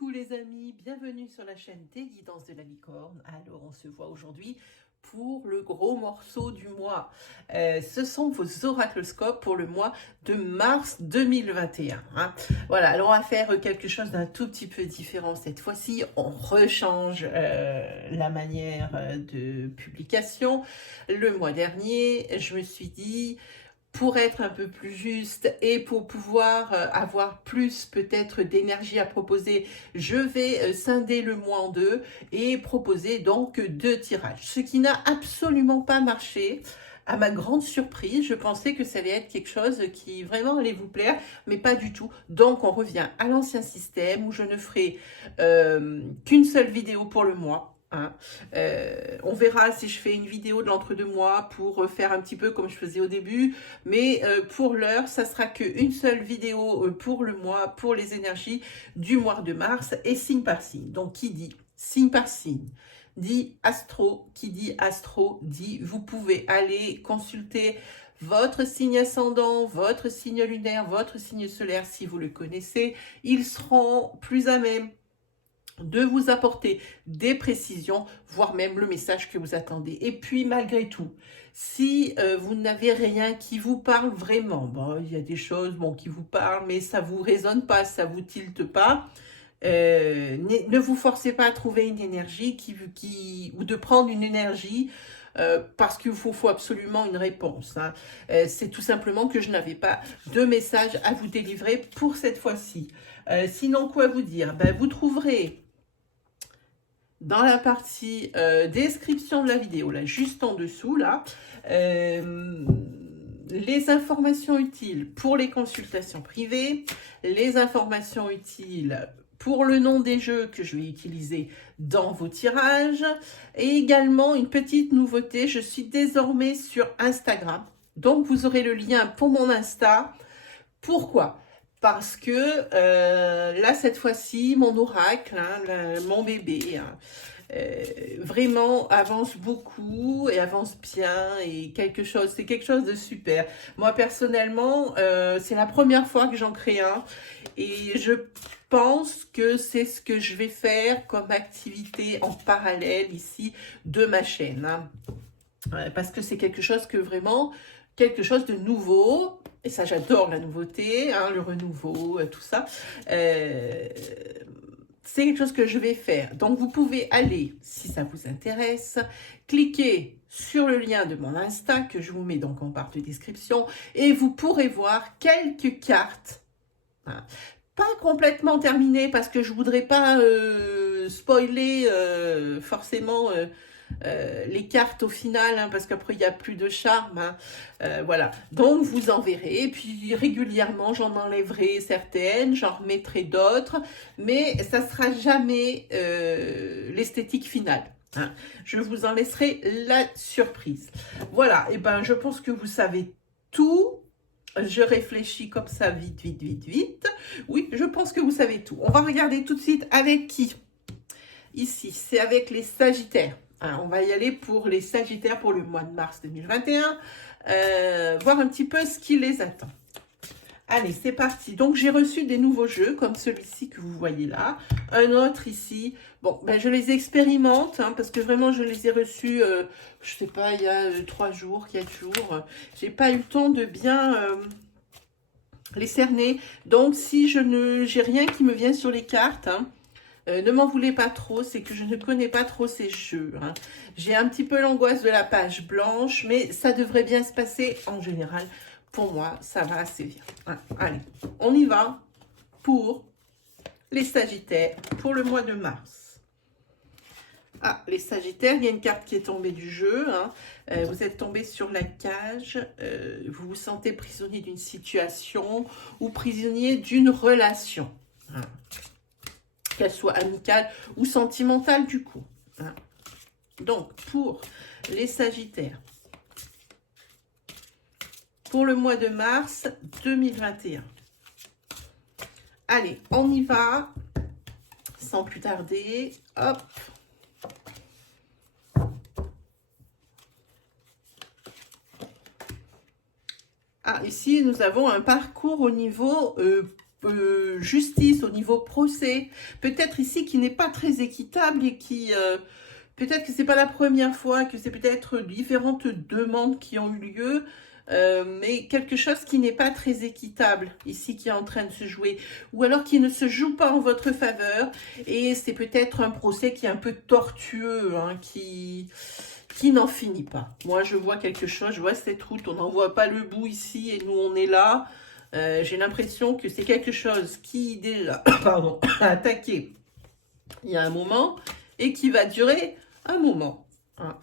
Coucou les amis, bienvenue sur la chaîne des guidances de la licorne. Alors on se voit aujourd'hui pour le gros morceau du mois. Ce sont vos oracloscopes pour le mois de mars 2021. Hein. Voilà, alors on va faire quelque chose d'un tout petit peu différent cette fois-ci. On rechange la manière de publication. Le mois dernier, je me suis dit, pour être un peu plus juste et pour pouvoir avoir plus peut-être d'énergie à proposer, je vais scinder le mois en deux et proposer donc 2 tirages. Ce qui n'a absolument pas marché. À ma grande surprise, je pensais que ça allait être quelque chose qui vraiment allait vous plaire, mais pas du tout. Donc on revient à l'ancien système où je ne ferai qu'une seule vidéo pour le mois. Hein. On verra si je fais une vidéo de l'entre-deux-mois pour faire un petit peu comme je faisais au début, mais pour l'heure, ça sera qu'une seule vidéo pour le mois, pour les énergies du mois de mars et signe par signe. Donc, qui dit signe par signe dit astro, qui dit astro dit vous pouvez aller consulter votre signe ascendant, votre signe lunaire, votre signe solaire si vous le connaissez. Ils seront plus à même de vous apporter des précisions, voire même le message que vous attendez. Et puis, malgré tout, si vous n'avez rien qui vous parle vraiment, bon, il y a des choses qui vous parlent, mais ça ne vous résonne pas, ça ne vous tilte pas, ne vous forcez pas à trouver une énergie ou de prendre une énergie parce qu'il faut absolument une réponse. Hein. C'est tout simplement que je n'avais pas de message à vous délivrer pour cette fois-ci. Sinon, quoi vous dire? Vous trouverez dans la partie description de la vidéo, là, juste en dessous, là, les informations utiles pour les consultations privées, les informations utiles pour le nom des jeux que je vais utiliser dans vos tirages, et également une petite nouveauté, je suis désormais sur Instagram, donc vous aurez le lien pour mon Insta. Pourquoi ? Parce que là, cette fois-ci, mon oracle, hein, mon bébé, hein, vraiment avance beaucoup et avance bien et c'est quelque chose de super. Moi, personnellement, c'est la première fois que j'en crée un et je pense que c'est ce que je vais faire comme activité en parallèle ici de ma chaîne. Hein. Parce que c'est quelque chose de nouveau. Et ça, j'adore la nouveauté, hein, le renouveau, tout ça. C'est quelque chose que je vais faire. Donc, vous pouvez aller, si ça vous intéresse, cliquer sur le lien de mon Insta que je vous mets donc en barre de description et vous pourrez voir quelques cartes. Hein, pas complètement terminées parce que je voudrais pas spoiler forcément les cartes au final, hein, parce qu'après il n'y a plus de charme. Hein. Voilà, donc vous en verrez. Et puis régulièrement, j'en enlèverai certaines, j'en remettrai d'autres, mais ça ne sera jamais l'esthétique finale. Hein. Je vous en laisserai la surprise. Voilà, et je pense que vous savez tout. Je réfléchis comme ça, vite, vite, vite, vite. Oui, je pense que vous savez tout. On va regarder tout de suite avec qui. Ici, c'est avec les Sagittaires. Alors, on va y aller pour les Sagittaires pour le mois de mars 2021. Voir un petit peu ce qui les attend. Allez, c'est parti. Donc, j'ai reçu des nouveaux jeux, comme celui-ci que vous voyez là. Un autre ici. Bon, je les expérimente, hein, parce que vraiment, je les ai reçus, je sais pas, il y a 3 jours, 4 jours. J'ai pas eu le temps de bien les cerner. Donc, si j'ai rien qui me vient sur les cartes, hein, ne m'en voulez pas trop, c'est que je ne connais pas trop ces jeux. Hein. J'ai un petit peu l'angoisse de la page blanche, mais ça devrait bien se passer en général. Pour moi, ça va assez bien. Hein. Allez, on y va pour les Sagittaires pour le mois de mars. Ah, les Sagittaires, il y a une carte qui est tombée du jeu. Hein. Vous êtes tombé sur la cage. Vous vous sentez prisonnier d'une situation ou prisonnier d'une relation. Hein. Qu'elle soit amicale ou sentimentale du coup. Hein. Donc, pour les Sagittaires, pour le mois de mars 2021. Allez, on y va, sans plus tarder. Hop. Ah, ici, nous avons un parcours au niveau justice, au niveau procès, peut-être ici qui n'est pas très équitable et qui, peut-être que c'est pas la première fois, que c'est peut-être différentes demandes qui ont eu lieu, mais quelque chose qui n'est pas très équitable ici qui est en train de se jouer, ou alors qui ne se joue pas en votre faveur, et c'est peut-être un procès qui est un peu tortueux, hein, qui n'en finit pas. Moi, je vois quelque chose, je vois cette route, on n'en voit pas le bout ici, et nous, on est là. J'ai l'impression que c'est quelque chose qui, déjà, pardon, a attaqué il y a un moment, et qui va durer un moment. Hein.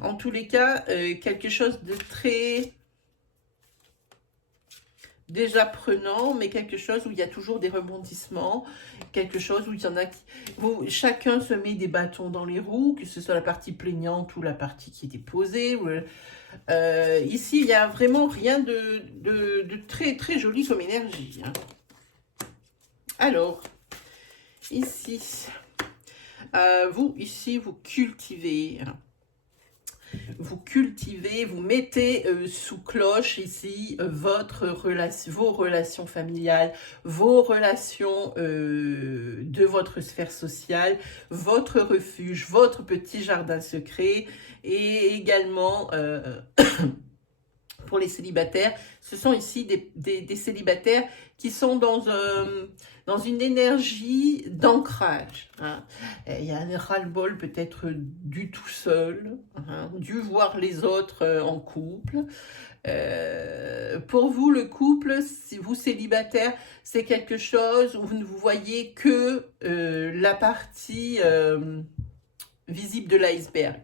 En tous les cas, quelque chose de très déjà prenant, mais quelque chose où il y a toujours des rebondissements, quelque chose où il y en a qui... chacun se met des bâtons dans les roues, que ce soit la partie plaignante ou la partie qui est déposée. Ici, il n'y a vraiment rien de très, très joli comme énergie. Hein. Alors, ici, ici, vous cultivez... vous mettez sous cloche ici vos relations familiales, vos relations de votre sphère sociale, votre refuge, votre petit jardin secret et également pour les célibataires, ce sont ici des célibataires qui sont dans une énergie d'ancrage. Hein. Il y a un ras-le-bol peut-être du tout seul, hein, du voir les autres en couple. Pour vous, le couple, si vous célibataire, c'est quelque chose où vous ne vous voyez que la partie visible de l'iceberg.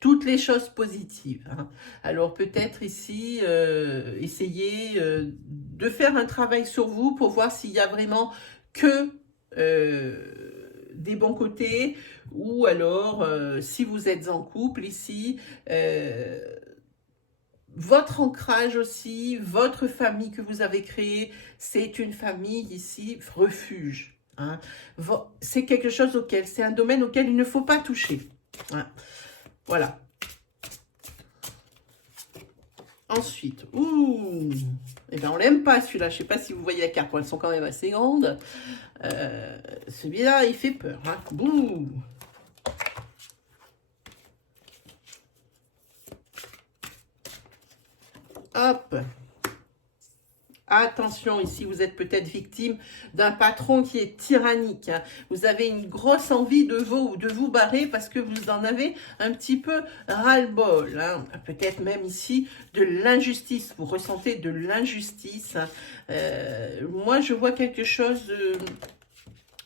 Toutes les choses positives. Hein. Alors peut-être ici, essayez de faire un travail sur vous pour voir s'il y a vraiment que des bons côtés, ou alors si vous êtes en couple ici, votre ancrage aussi, votre famille que vous avez créée, c'est une famille ici, refuge. Hein. C'est quelque chose auquel, c'est un domaine auquel il ne faut pas toucher. Hein. Voilà. Ensuite, eh ben on l'aime pas celui-là. Je sais pas si vous voyez la carte, elles sont quand même assez grandes. Celui-là, il fait peur. Hein. Bouh. Hop. Attention, ici, vous êtes peut-être victime d'un patron qui est tyrannique. Hein. Vous avez une grosse envie de vous barrer parce que vous en avez un petit peu ras-le-bol. Hein. Peut-être même ici de l'injustice. Vous ressentez de l'injustice. Hein. Moi, je vois quelque chose...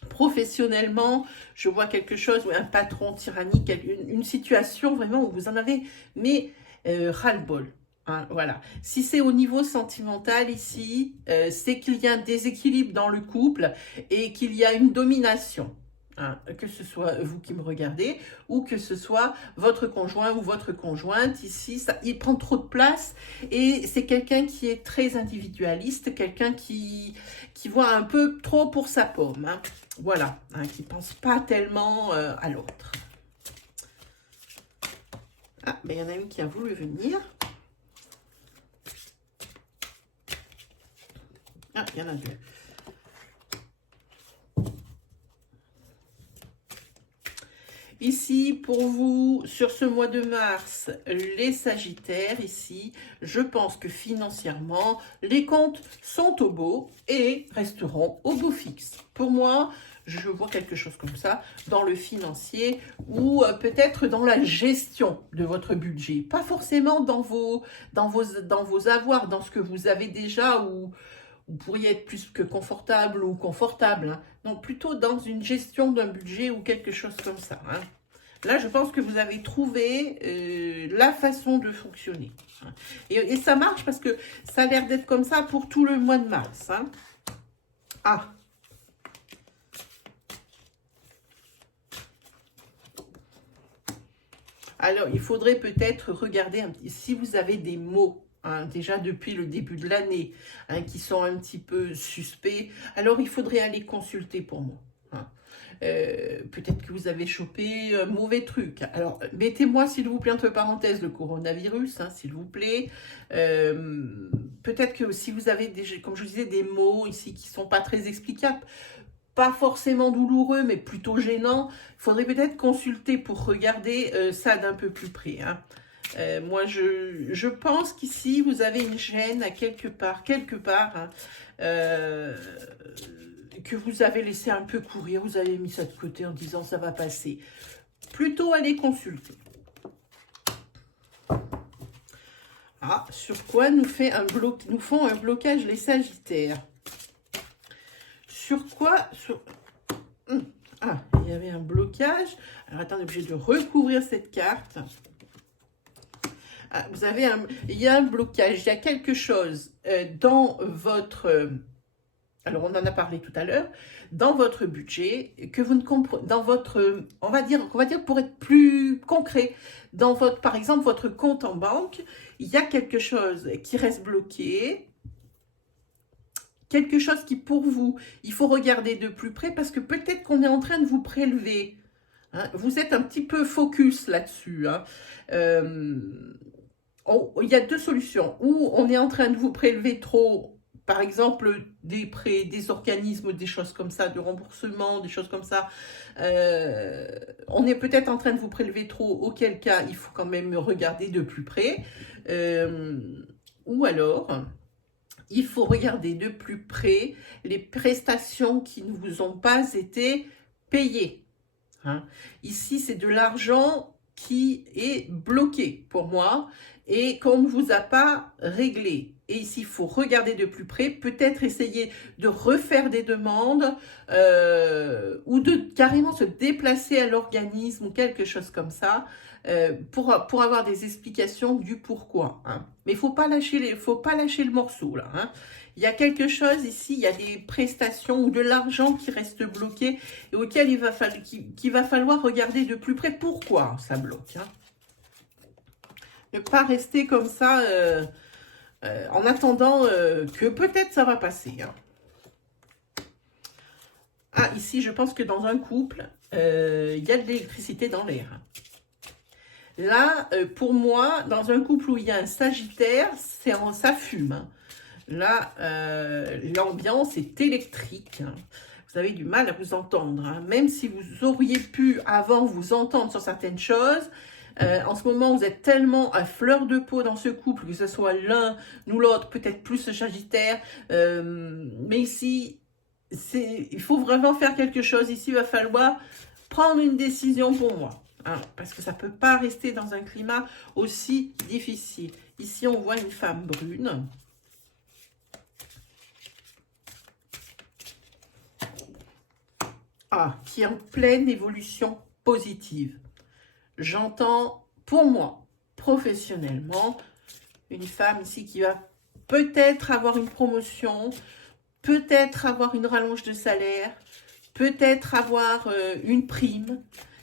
professionnellement, je vois quelque chose, un patron tyrannique, une situation vraiment où vous en avez, mais ras-le-bol. Hein, voilà. Si c'est au niveau sentimental ici, c'est qu'il y a un déséquilibre dans le couple et qu'il y a une domination. Hein, que ce soit vous qui me regardez ou que ce soit votre conjoint ou votre conjointe, ici, il prend trop de place et c'est quelqu'un qui est très individualiste, quelqu'un qui voit un peu trop pour sa pomme. Hein. Voilà, hein, qui ne pense pas tellement à l'autre. Ah, ben il y en a une qui a voulu venir. Ah, il y en a deux. Ici, pour vous, sur ce mois de mars, les Sagittaires, ici, je pense que financièrement, les comptes sont au beau et resteront au beau fixe. Pour moi, je vois quelque chose comme ça dans le financier ou peut-être dans la gestion de votre budget. Pas forcément dans vos avoirs, dans ce que vous avez déjà ou vous pourriez être plus que confortable ou confortable. Hein. Donc, plutôt dans une gestion d'un budget ou quelque chose comme ça. Hein. Là, je pense que vous avez trouvé la façon de fonctionner. Hein. Et ça marche parce que ça a l'air d'être comme ça pour tout le mois de mars. Hein. Ah! Alors, il faudrait peut-être regarder si vous avez des mots. Hein, déjà depuis le début de l'année, hein, qui sont un petit peu suspects, alors il faudrait aller consulter pour moi. Hein. Peut-être que vous avez chopé un mauvais truc. Alors, mettez-moi, s'il vous plaît, entre parenthèses, le coronavirus, hein, s'il vous plaît. Peut-être que si vous avez, comme je vous disais, des mots ici qui ne sont pas très explicables, pas forcément douloureux, mais plutôt gênants, il faudrait peut-être consulter pour regarder ça d'un peu plus près. Hein. Moi, je pense qu'ici, vous avez une gêne à quelque part, hein, que vous avez laissé un peu courir, vous avez mis ça de côté en disant ça va passer. Plutôt aller consulter. Ah, sur quoi nous font un blocage les Sagittaires? Sur quoi Ah, il y avait un blocage. Alors, attendez, obligé de recouvrir cette carte. Ah, il y a un blocage, il y a quelque chose dans votre... alors, on en a parlé tout à l'heure, dans votre budget, que vous ne comprenez, dans votre, on va dire pour être plus concret, dans votre, par exemple, votre compte en banque, il y a quelque chose qui reste bloqué, quelque chose qui, pour vous, il faut regarder de plus près, parce que peut-être qu'on est en train de vous prélever. Hein, vous êtes un petit peu focus là-dessus. Hein. Il y a deux solutions. Ou on est en train de vous prélever trop, par exemple, des prêts, des organismes, des choses comme ça, de remboursement, des choses comme ça. On est peut-être en train de vous prélever trop, auquel cas, il faut quand même regarder de plus près. Ou alors, il faut regarder de plus près les prestations qui ne vous ont pas été payées. Hein. Ici, c'est de l'argent qui est bloqué pour moi et qu'on ne vous a pas réglé. Et ici, il faut regarder de plus près, peut-être essayer de refaire des demandes ou de carrément se déplacer à l'organisme ou quelque chose comme ça pour avoir des explications du pourquoi. Hein. Mais il ne faut pas lâcher le morceau là. Hein. Il y a quelque chose ici, il y a des prestations ou de l'argent qui reste bloqué et auquel qu'il va falloir regarder de plus près pourquoi ça bloque. Hein. Ne pas rester comme ça en attendant que peut-être ça va passer. Hein. Ah, ici, je pense que dans un couple, il y a de l'électricité dans l'air. Là, pour moi, dans un couple où il y a un Sagittaire, ça fume. Hein. Là, l'ambiance est électrique. Hein. Vous avez du mal à vous entendre. Hein. Même si vous auriez pu avant vous entendre sur certaines choses, en ce moment, vous êtes tellement à fleur de peau dans ce couple, que ce soit l'un ou l'autre, peut-être plus ce Sagittaire. Mais ici, il faut vraiment faire quelque chose. Ici, il va falloir prendre une décision pour moi. Hein, parce que ça ne peut pas rester dans un climat aussi difficile. Ici, on voit une femme brune. Ah, qui est en pleine évolution positive. J'entends, pour moi, professionnellement, une femme ici qui va peut-être avoir une promotion, peut-être avoir une rallonge de salaire, peut-être avoir une prime,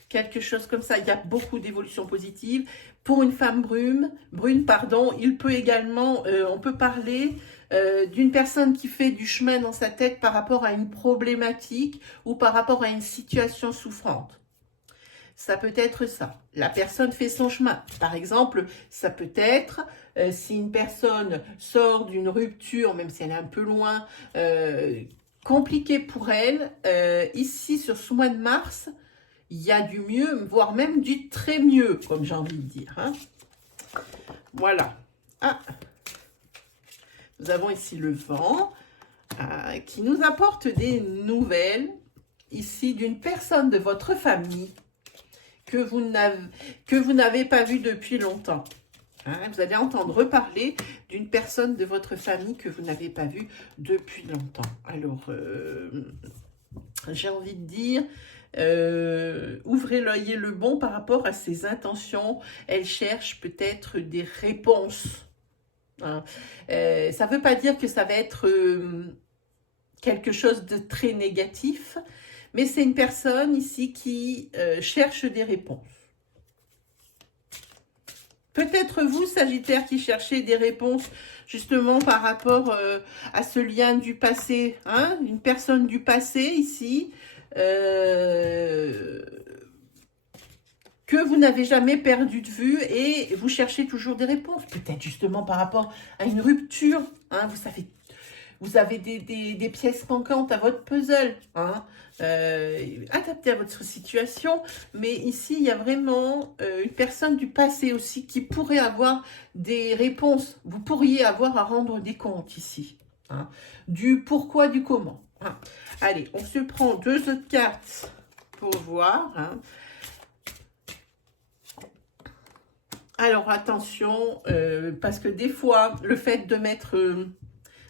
quelque chose comme ça. Il y a beaucoup d'évolutions positives. Pour une femme brune, il peut également, on peut parler d'une personne qui fait du chemin dans sa tête par rapport à une problématique ou par rapport à une situation souffrante. Ça peut être ça. La personne fait son chemin. Par exemple, ça peut être si une personne sort d'une rupture, même si elle est un peu loin, compliquée pour elle. Ici, sur ce mois de mars, il y a du mieux, voire même du très mieux, comme j'ai envie de dire. Hein. Voilà. Ah. Nous avons ici le vent qui nous apporte des nouvelles ici d'une personne de votre famille que vous n'avez pas vu depuis longtemps. Hein, vous allez entendre reparler d'une personne de votre famille que vous n'avez pas vue depuis longtemps. Alors, j'ai envie de dire, ouvrez l'œil et le bon par rapport à ses intentions. Elle cherche peut-être des réponses. Hein. Ça ne veut pas dire que ça va être quelque chose de très négatif, mais c'est une personne ici qui cherche des réponses. Peut-être vous, Sagittaire, qui cherchez des réponses justement par rapport à ce lien du passé. Hein, une personne du passé ici que vous n'avez jamais perdu de vue et vous cherchez toujours des réponses. Peut-être justement par rapport à une rupture. Hein, vous avez des pièces manquantes à votre puzzle. Hein, adapté à votre situation. Mais ici, il y a vraiment une personne du passé aussi qui pourrait avoir des réponses. Vous pourriez avoir à rendre des comptes ici. Hein, du pourquoi, du comment. Hein. Allez, on se prend 2 autres cartes pour voir. Hein. Alors attention, parce que des fois, le fait de mettre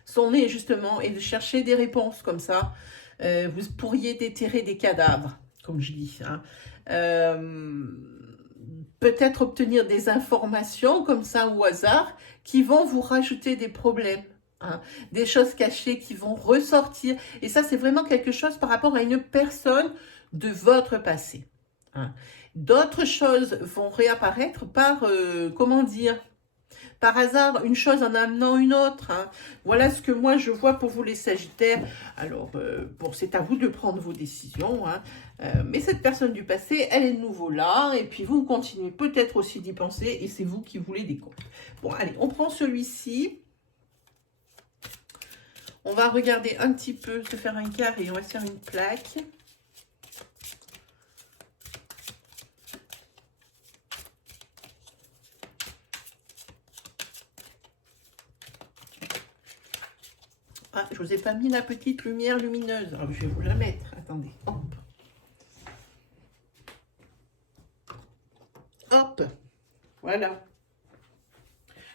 son nez justement et de chercher des réponses comme ça, vous pourriez déterrer des cadavres, comme je dis. Hein. Peut-être obtenir des informations comme ça au hasard qui vont vous rajouter des problèmes. Hein, des choses cachées qui vont ressortir. Et ça, c'est vraiment quelque chose par rapport à une personne de votre passé. Hein. D'autres choses vont réapparaître par, comment dire, par hasard, une chose en amenant une autre. Hein. Voilà ce que moi je vois pour vous les Sagittaires. Alors, bon, c'est à vous de prendre vos décisions. Hein. Mais cette personne du passé, elle est de nouveau là. Et puis vous continuez peut-être aussi d'y penser. Et c'est vous qui voulez des comptes. Bon, allez, on prend celui-ci. On va regarder un petit peu, se faire un carré, on va se faire une plaque. Ah, je vous ai pas mis la petite lumière lumineuse. Alors, je vais vous la mettre. Attendez, hop. Hop, voilà.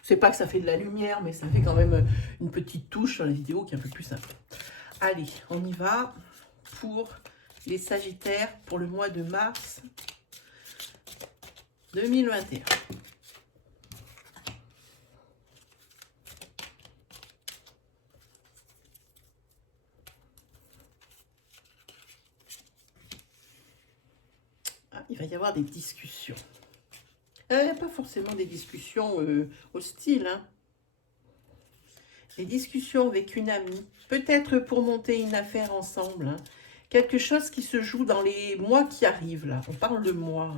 C'est pas que ça fait de la lumière, mais ça fait quand même une petite touche sur la vidéo qui est un peu plus sympa. Allez, on y va pour les Sagittaires pour le mois de mars 2021. Ah, il va y avoir des discussions. Pas forcément des discussions hostiles. Hein. Des discussions avec une amie. Peut-être pour monter une affaire ensemble. Hein. Quelque chose qui se joue dans les mois qui arrivent, là. On parle de mois.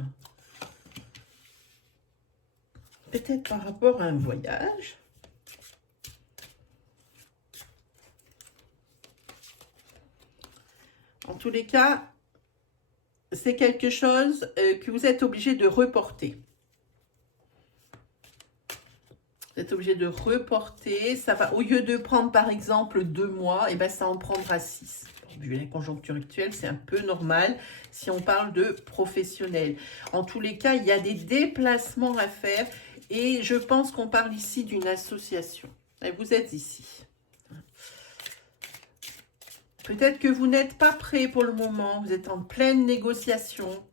Peut-être par rapport à un voyage. En tous les cas, c'est quelque chose que vous êtes obligé de reporter. Vous êtes obligé de reporter. Ça va, au lieu de prendre par exemple 2 mois, et ben ça en prendra 6. Vu la conjoncture actuelle, c'est un peu normal si on parle de professionnel. En tous les cas, il y a des déplacements à faire et je pense qu'on parle ici d'une association. Et vous êtes ici. Peut-être que vous n'êtes pas prêt pour le moment. Vous êtes en pleine négociation.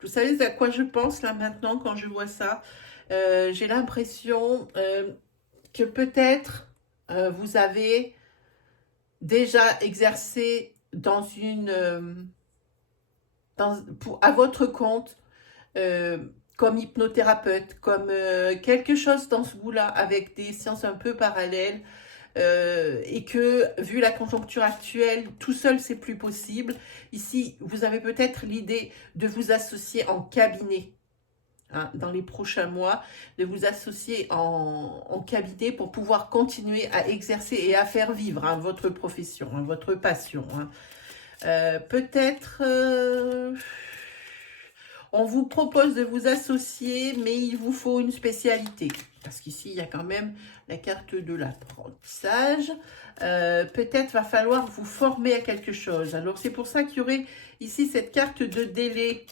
Vous savez à quoi je pense là maintenant quand je vois ça? J'ai l'impression que peut-être vous avez déjà exercé dans une à votre compte comme hypnothérapeute, comme quelque chose dans ce goût-là avec des sciences un peu parallèles et que vu la conjoncture actuelle, tout seul c'est plus possible. Ici, vous avez peut-être l'idée de vous associer en cabinet. Hein, dans les prochains mois, de vous associer en cabinet pour pouvoir continuer à exercer et à faire vivre hein, votre profession, hein, votre passion. Hein. Peut-être on vous propose de vous associer, mais il vous faut une spécialité. Parce qu'ici, il y a quand même la carte de l'apprentissage. Peut-être va falloir vous former à quelque chose. Alors, c'est pour ça qu'il y aurait ici cette carte de délai.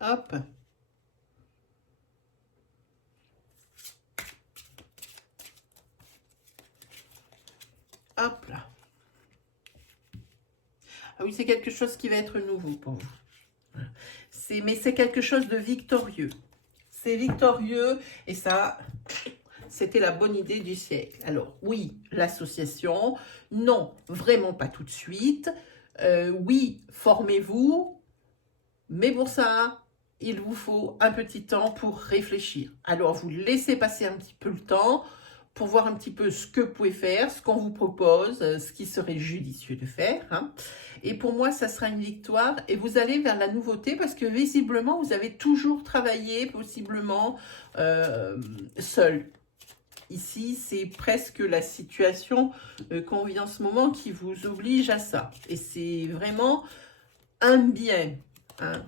Hop. Hop là. Ah oui, c'est quelque chose qui va être nouveau pour vous. Mais c'est quelque chose de victorieux. C'est victorieux et ça, c'était la bonne idée du siècle. Alors oui, l'association, non, vraiment pas tout de suite. Oui, formez-vous, mais pour ça, il vous faut un petit temps pour réfléchir. Alors vous laissez passer un petit peu le temps pour voir un petit peu ce que vous pouvez faire, ce qu'on vous propose, ce qui serait judicieux de faire. Hein. Et pour moi, ça sera une victoire. Et vous allez vers la nouveauté parce que visiblement, vous avez toujours travaillé possiblement seul. Ici, c'est presque la situation qu'on vit en ce moment qui vous oblige à ça. Et c'est vraiment un bien. Hein.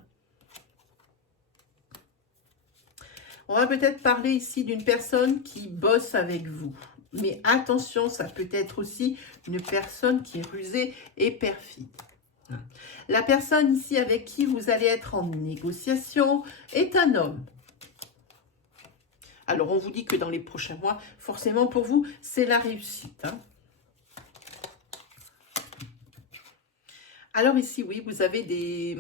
On va peut-être parler ici d'une personne qui bosse avec vous. Mais attention, ça peut être aussi une personne qui est rusée et perfide. La personne ici avec qui vous allez être en négociation est un homme. Alors, on vous dit que dans les prochains mois, forcément pour vous, c'est la réussite. Hein. Alors ici, oui, vous avez des...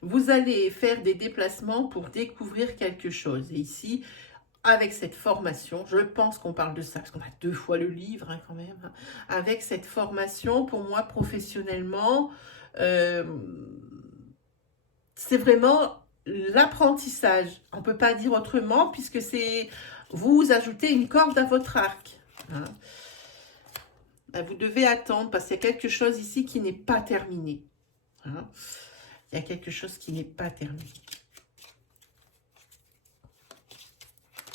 vous allez faire des déplacements pour découvrir quelque chose. Et ici, avec cette formation, je pense qu'on parle de ça, parce qu'on a 2 fois le livre hein, quand même. Hein. Avec cette formation, pour moi, professionnellement, c'est vraiment l'apprentissage. On ne peut pas dire autrement, puisque c'est vous ajoutez une corde à votre arc. Hein. Vous devez attendre, parce qu'il y a quelque chose ici qui n'est pas terminé. Hein. Il y a quelque chose qui n'est pas terminé.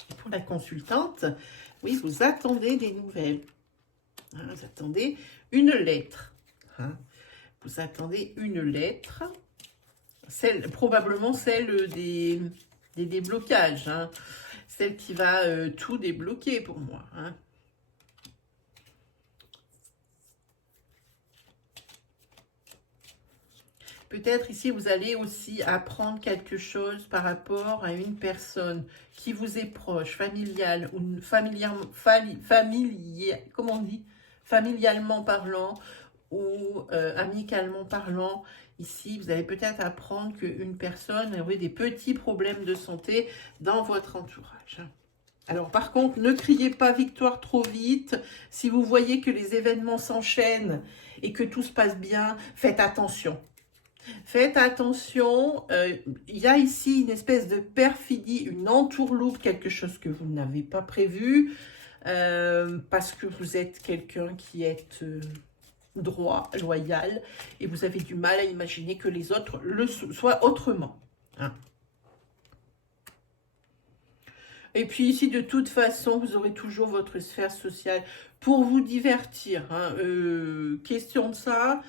Et pour la consultante, oui, vous attendez des nouvelles. Hein, vous attendez une lettre. Hein. Vous attendez une lettre. Probablement celle des déblocages. Hein. Celle qui va tout débloquer pour moi. Hein. Peut-être ici, vous allez aussi apprendre quelque chose par rapport à une personne qui vous est proche, familiale, ou comment on dit, familialement parlant ou amicalement parlant. Ici, vous allez peut-être apprendre qu'une personne aurait des petits problèmes de santé dans votre entourage. Alors, par contre, ne criez pas victoire trop vite. Si vous voyez que les événements s'enchaînent et que tout se passe bien, faites attention. Faites attention, il y a ici une espèce de perfidie, une entourloupe, quelque chose que vous n'avez pas prévu, parce que vous êtes quelqu'un qui est droit, loyal, et vous avez du mal à imaginer que les autres le soient autrement. Hein. Et puis ici, de toute façon, vous aurez toujours votre sphère sociale pour vous divertir. Hein. Question de ça...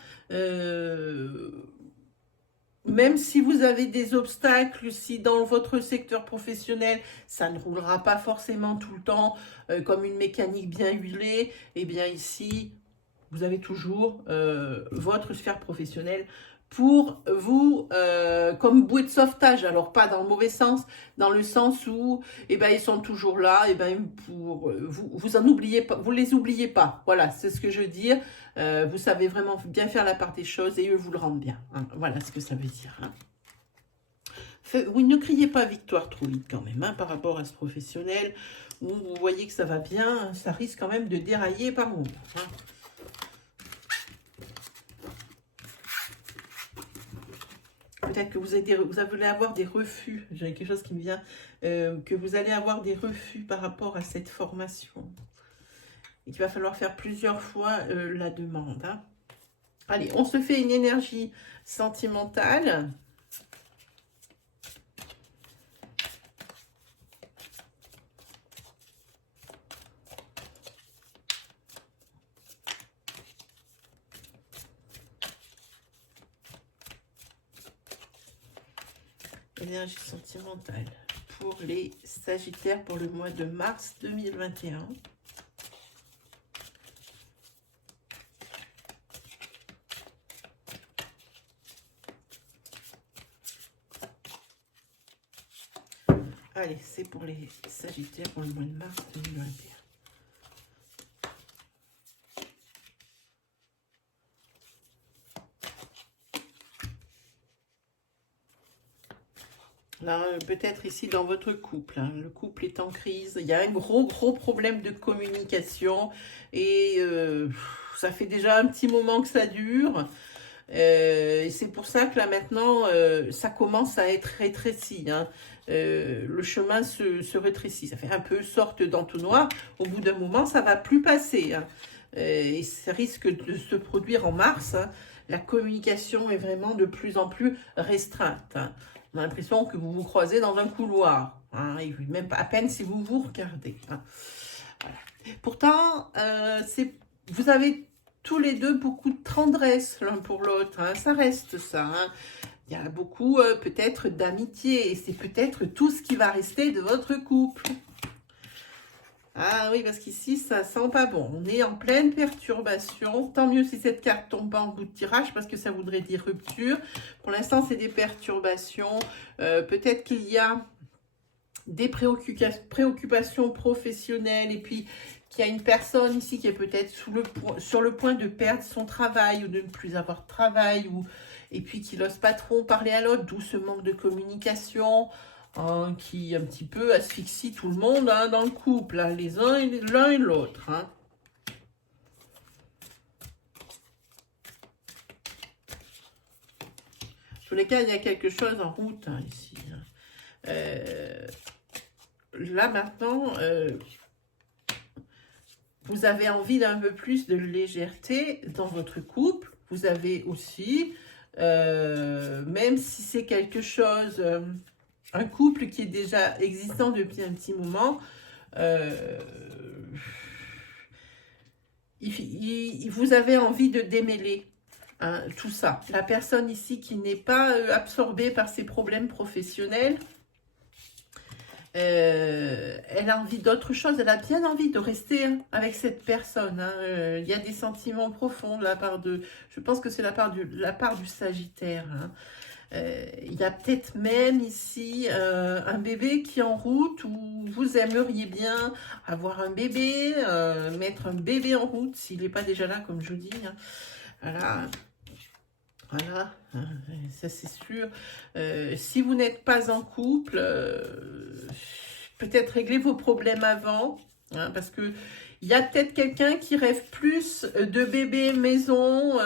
même si vous avez des obstacles, si dans votre secteur professionnel, ça ne roulera pas forcément tout le temps comme une mécanique bien huilée, eh bien ici, vous avez toujours votre sphère professionnelle pour vous comme bouée de sauvetage. Alors, pas dans le mauvais sens, dans le sens où eh ben, ils sont toujours là, eh ben, pour, vous en oubliez pas, vous les oubliez pas. Voilà, c'est ce que je veux dire. Vous savez vraiment bien faire la part des choses et eux vous le rendent bien. Hein. Voilà ce que ça veut dire. Hein. Oui, ne criez pas victoire trop vite quand même hein, par rapport à ce professionnel où vous voyez que ça va bien, ça risque quand même de dérailler par moment. Hein. Peut-être que vous allez avoir des refus. J'ai quelque chose qui me vient. Que vous allez avoir des refus par rapport à cette formation. Et qu'il va falloir faire plusieurs fois la demande. Hein. Allez, on se fait une énergie sentimentale. Énergie sentimentale pour les Sagittaires pour le mois de mars 2021. Allez, c'est pour les Sagittaires pour le mois de mars 2021. Là, peut-être ici dans votre couple, hein, le couple est en crise, il y a un gros problème de communication et ça fait déjà un petit moment que ça dure. Et c'est pour ça que là maintenant, ça commence à être rétréci. Hein. Le chemin se rétrécit. Ça fait un peu sorte d'entonnoir. Au bout d'un moment, ça va plus passer. Hein. Et ça risque de se produire en mars. Hein. La communication est vraiment de plus en plus restreinte. Hein. On a l'impression que vous vous croisez dans un couloir. Hein, et même à peine si vous vous regardez. Hein. Voilà. Pourtant, vous avez tous les deux beaucoup de tendresse l'un pour l'autre. Hein. Ça reste ça. Hein. Il y a beaucoup peut-être d'amitié. Et c'est peut-être tout ce qui va rester de votre couple. Ah oui, parce qu'ici, ça sent pas bon. On est en pleine perturbation. Tant mieux si cette carte tombe pas en bout de tirage, parce que ça voudrait dire rupture. Pour l'instant, c'est des perturbations. Peut-être qu'il y a des préoccupations professionnelles, et puis qu'il y a une personne ici qui est peut-être sur le point de perdre son travail, ou de ne plus avoir de travail, et puis qui n'ose pas trop parler à l'autre, d'où ce manque de communication. Hein, qui un petit peu asphyxie tout le monde hein, dans le couple, hein, l'un et l'autre. Hein. En tous les cas, il y a quelque chose en route hein, ici. Hein. Là maintenant, vous avez envie d'un peu plus de légèreté dans votre couple. Vous avez aussi, même si c'est quelque chose... un couple qui est déjà existant depuis un petit moment, vous avez envie de démêler hein, tout ça. La personne ici qui n'est pas absorbée par ses problèmes professionnels, elle a envie d'autre chose, elle a bien envie de rester hein, avec cette personne. Hein. Il y a des sentiments profonds de la part de... Je pense que c'est la part du Sagittaire. Hein. Il y a peut-être même ici un bébé qui est en route, où vous aimeriez bien avoir un bébé, mettre un bébé en route s'il n'est pas déjà là comme je vous dis. Hein. Voilà, voilà, ça c'est sûr. Si vous n'êtes pas en couple, peut-être régler vos problèmes avant, hein, parce que il y a peut-être quelqu'un qui rêve plus de bébé maison,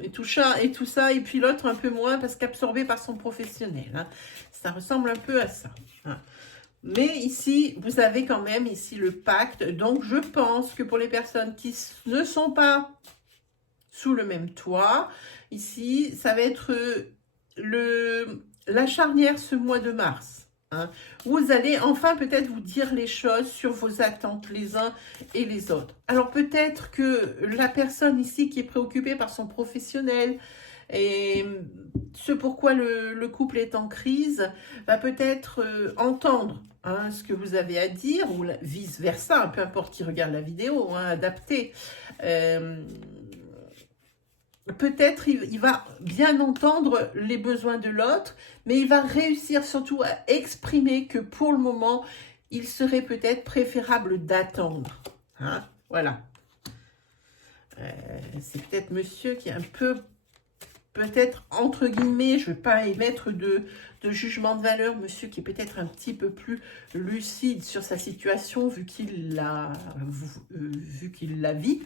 et tout ça, et puis l'autre un peu moins parce qu'absorbé par son professionnel. Hein. Ça ressemble un peu à ça. Hein. Mais ici, vous avez quand même ici le pacte. Donc, je pense que pour les personnes qui ne sont pas sous le même toit, ici, ça va être la charnière ce mois de mars. Hein. Vous allez enfin peut-être vous dire les choses sur vos attentes les uns et les autres. Alors peut-être que la personne ici qui est préoccupée par son professionnel et ce pourquoi le couple est en crise va peut-être entendre hein, ce que vous avez à dire ou vice-versa, peu importe qui regarde la vidéo, hein, adapté. Peut-être il va bien entendre les besoins de l'autre, mais il va réussir surtout à exprimer que pour le moment, il serait peut-être préférable d'attendre. Hein, voilà. C'est peut-être monsieur qui est un peu, peut-être entre guillemets, je ne vais pas émettre de jugement de valeur, monsieur qui est peut-être un petit peu plus lucide sur sa situation vu qu'il la vit.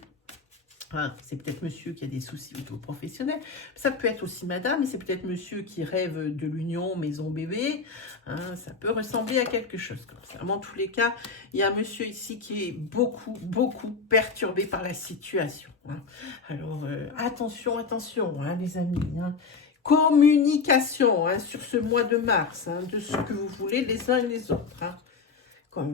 Hein, c'est peut-être monsieur qui a des soucis auto-professionnels. Ça peut être aussi madame, et c'est peut-être monsieur qui rêve de l'union maison-bébé. Hein, ça peut ressembler à quelque chose comme ça. Mais en tous les cas, il y a un monsieur ici qui est beaucoup, beaucoup perturbé par la situation. Hein. Alors, attention, attention, hein, les amis. Hein. Communication hein, sur ce mois de mars, hein, de ce que vous voulez les uns et les autres. Hein.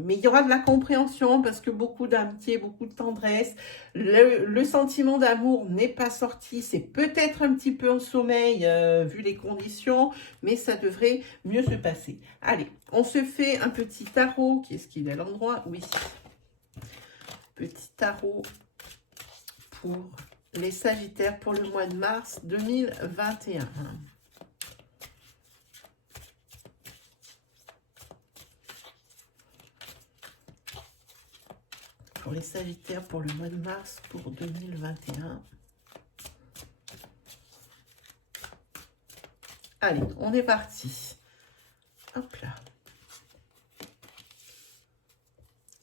Mais il y aura de la compréhension parce que beaucoup d'amitié, beaucoup de tendresse. Le sentiment d'amour n'est pas sorti. C'est peut-être un petit peu en sommeil vu les conditions, mais ça devrait mieux se passer. Allez, on se fait un petit tarot. Qu'est-ce qu'il est à l'endroit? Oui. Petit tarot pour les Sagittaires pour le mois de mars 2021. Pour les Sagittaires pour le mois de mars pour 2021. Allez, on est parti. Hop là.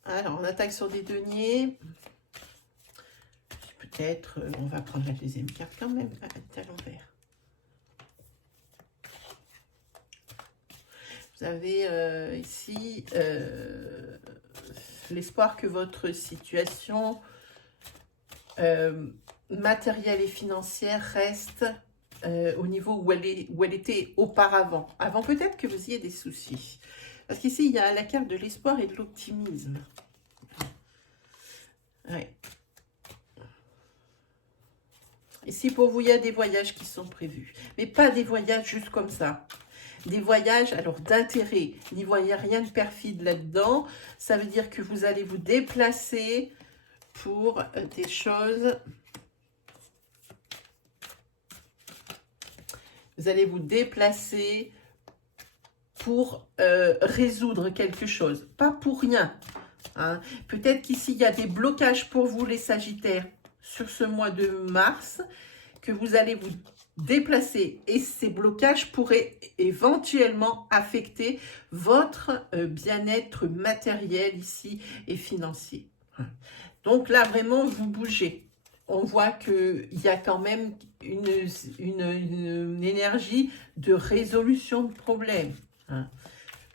Alors, on attaque sur des deniers. peut-être, on va prendre la deuxième carte quand même, à l'envers. Vous avez ici l'espoir que votre situation matérielle et financière reste au niveau où elle était auparavant. Avant peut-être que vous ayez des soucis. Parce qu'ici, il y a la carte de l'espoir et de l'optimisme. Ouais. Ici, pour vous, il y a des voyages qui sont prévus. Mais pas des voyages juste comme ça. Des voyages, alors d'intérêt. N'y voyez rien de perfide là-dedans. Ça veut dire que vous allez vous déplacer pour des choses. Vous allez vous déplacer pour résoudre quelque chose. Pas pour rien. Hein. Peut-être qu'ici, il y a des blocages pour vous, les Sagittaires, sur ce mois de mars, que vous allez vous déplacer. Et ces blocages pourraient éventuellement affecter votre bien-être matériel ici et financier. Donc là, vraiment, vous bougez. On voit qu'il y a quand même une énergie de résolution de problèmes. Hein.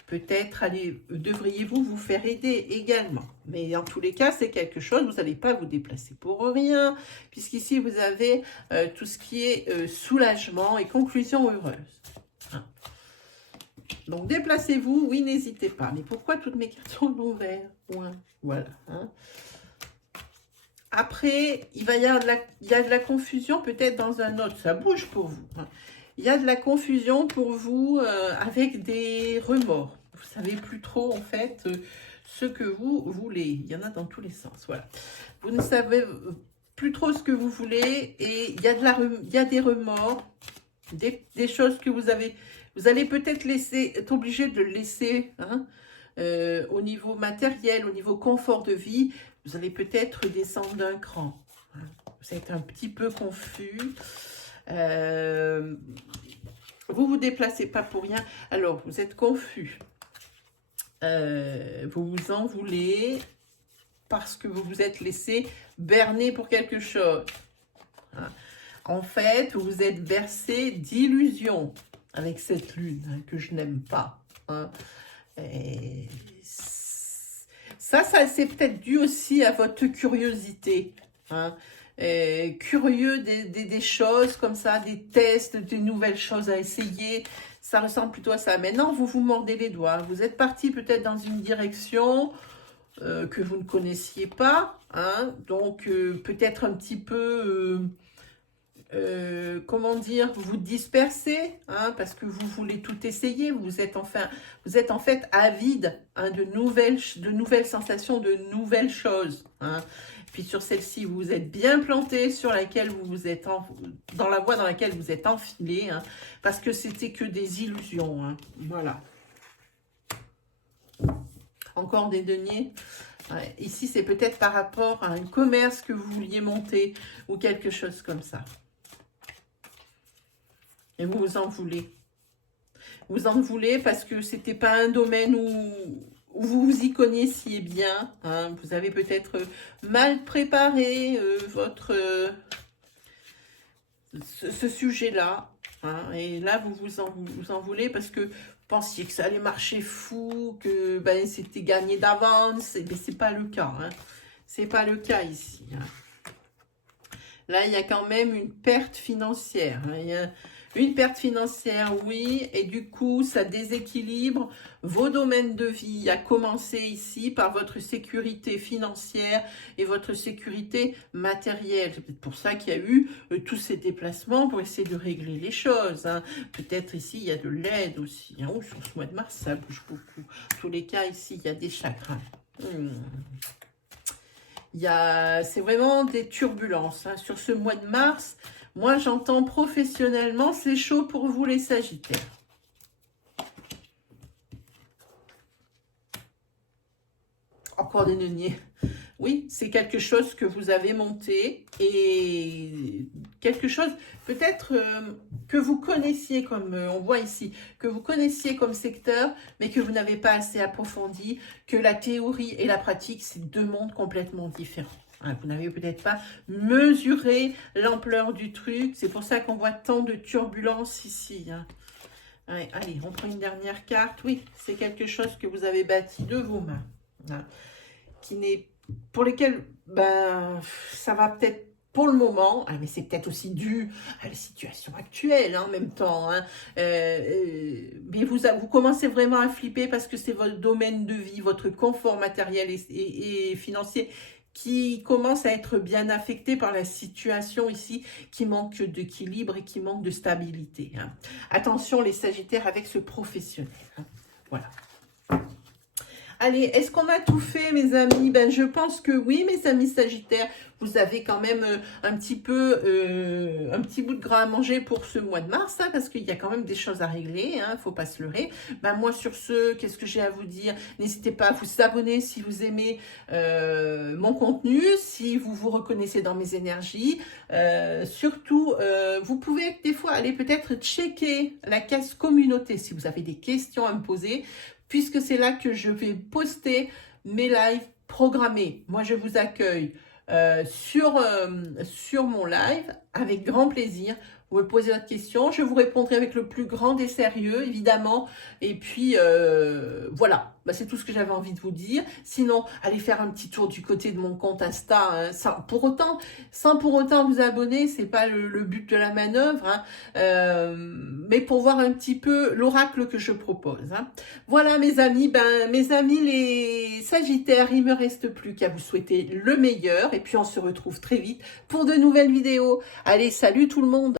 Peut-être devriez-vous vous faire aider également. Mais en tous les cas, c'est quelque chose, vous n'allez pas vous déplacer pour rien, puisqu'ici, vous avez tout ce qui est soulagement et conclusion heureuse. Hein. Donc, déplacez-vous, oui, n'hésitez pas. Mais pourquoi toutes mes cartes sont l'envers? Ouais, voilà. Hein. Après, il y a de la confusion peut-être dans un autre. Ça bouge pour vous. Hein. Il y a de la confusion pour vous avec des remords. Vous ne savez plus trop, en fait, ce que vous voulez. Il y en a dans tous les sens. Voilà. Vous ne savez plus trop ce que vous voulez et il y a des remords, des choses que vous avez. Vous allez peut-être être obligé de laisser hein, au niveau matériel, au niveau confort de vie. Vous allez peut-être descendre d'un cran. Hein. Vous êtes un petit peu confus. Vous vous déplacez pas pour rien. Alors, vous êtes confus. Vous vous en voulez parce que vous vous êtes laissé berner pour quelque chose. Hein. En fait, vous vous êtes bercé d'illusions avec cette lune hein, que je n'aime pas. Hein. Ça c'est peut-être dû aussi à votre curiosité. Hein. Curieux des choses comme ça, des tests, des nouvelles choses à essayer. Ça ressemble plutôt à ça. Maintenant, vous vous mordez les doigts. Vous êtes parti peut-être dans une direction que vous ne connaissiez pas. Hein, donc, peut-être un petit peu... comment dire, vous dispersez, hein, parce que vous voulez tout essayer, vous êtes en fait avide hein, de nouvelles sensations, de nouvelles choses. Hein. Puis sur celle-ci, vous vous êtes bien planté, sur laquelle vous vous êtes dans la voie dans laquelle vous êtes enfilé, hein, parce que c'était que des illusions. Hein. Voilà. Encore des deniers. Ouais. Ici, c'est peut-être par rapport à un commerce que vous vouliez monter ou quelque chose comme ça. Et vous vous en voulez. Vous en voulez parce que c'était pas un domaine où vous vous y connaissiez bien. Hein. Vous avez peut-être mal préparé ce sujet-là. Hein. Et là, vous en voulez parce que vous pensiez que ça allait marcher fou, que ben, c'était gagné d'avance. Mais c'est pas le cas. Hein. C'est pas le cas ici. Hein. Là, il y a quand même une perte financière. Hein. Il y a une perte financière, oui, et du coup, ça déséquilibre vos domaines de vie, à commencer ici par votre sécurité financière et votre sécurité matérielle. C'est peut-être pour ça qu'il y a eu tous ces déplacements pour essayer de régler les choses. Hein. Peut-être ici, il y a de l'aide aussi. Hein. Oh, sur ce mois de mars, ça bouge beaucoup. En tous les cas, ici, il y a des chagrins. C'est vraiment des turbulences. Hein. Sur ce mois de mars, moi, j'entends professionnellement, c'est chaud pour vous les Sagittaires. Encore des deniers. Oui, c'est quelque chose que vous avez monté et quelque chose peut-être que vous connaissiez comme, on voit ici, que vous connaissiez comme secteur, mais que vous n'avez pas assez approfondi, que la théorie et la pratique, c'est deux mondes complètement différents. Hein, vous n'avez peut-être pas mesuré l'ampleur du truc. C'est pour ça qu'on voit tant de turbulences ici. Hein. Ouais, allez, on prend une dernière carte. Oui, c'est quelque chose que vous avez bâti de vos mains. Hein, qui n'est, pour lesquels, ben, ça va peut-être pour le moment, mais c'est peut-être aussi dû à la situation actuelle hein, en même temps. Hein, mais vous commencez vraiment à flipper parce que c'est votre domaine de vie, votre confort matériel et financier qui commence à être bien affecté par la situation ici, qui manque d'équilibre et qui manque de stabilité. Hein. Attention les Sagittaires avec ce professionnel. Hein. Voilà. Allez, est-ce qu'on a tout fait, mes amis? Ben, je pense que oui, mes amis Sagittaires. Vous avez quand même un petit bout de gras à manger pour ce mois de mars, hein, parce qu'il y a quand même des choses à régler, hein, faut pas se leurrer. Ben, moi, sur ce, qu'est-ce que j'ai à vous dire? N'hésitez pas à vous abonner si vous aimez mon contenu, si vous vous reconnaissez dans mes énergies. Surtout, vous pouvez des fois aller peut-être checker la case communauté si vous avez des questions à me poser, puisque c'est là que je vais poster mes lives programmés. Moi, je vous accueille sur mon live avec grand plaisir. Vous me posez votre question, je vous répondrai avec le plus grand des sérieux, évidemment. Et puis, voilà, bah, c'est tout ce que j'avais envie de vous dire. Sinon, allez faire un petit tour du côté de mon compte Insta, hein, sans pour autant vous abonner, c'est pas le but de la manœuvre, hein, mais pour voir un petit peu l'oracle que je propose. Hein. Voilà, mes amis, les Sagittaires, il me reste plus qu'à vous souhaiter le meilleur. Et puis, on se retrouve très vite pour de nouvelles vidéos. Allez, salut tout le monde!